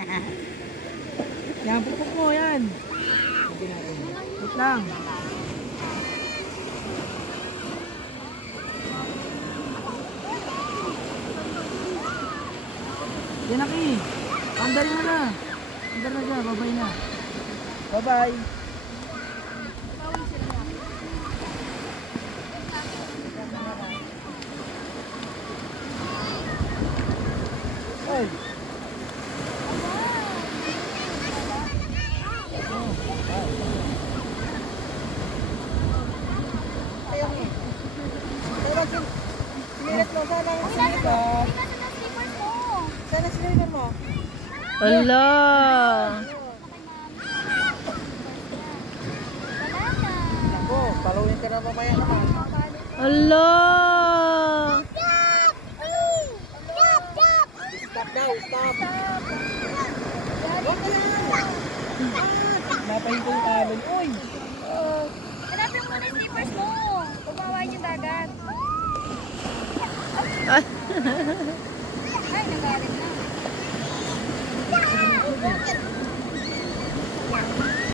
Yan, pupuk mo, yan. Hindi na rin. Wait lang. Yan, Aki. Andar mo na. Andar na siya, babay na. Bye-bye. Ay. Sinilas mo, sana ang sinilas. Sana sinilas mo. Ala. Ako, palawin ka na mamaya naman. Ala. Stop daw, stop. Huwag ka lang. Napahinto yung talon. Uy! Hanapin mo na yung slippers mo. Pagbawain yung dagat. Ay, nagalit na.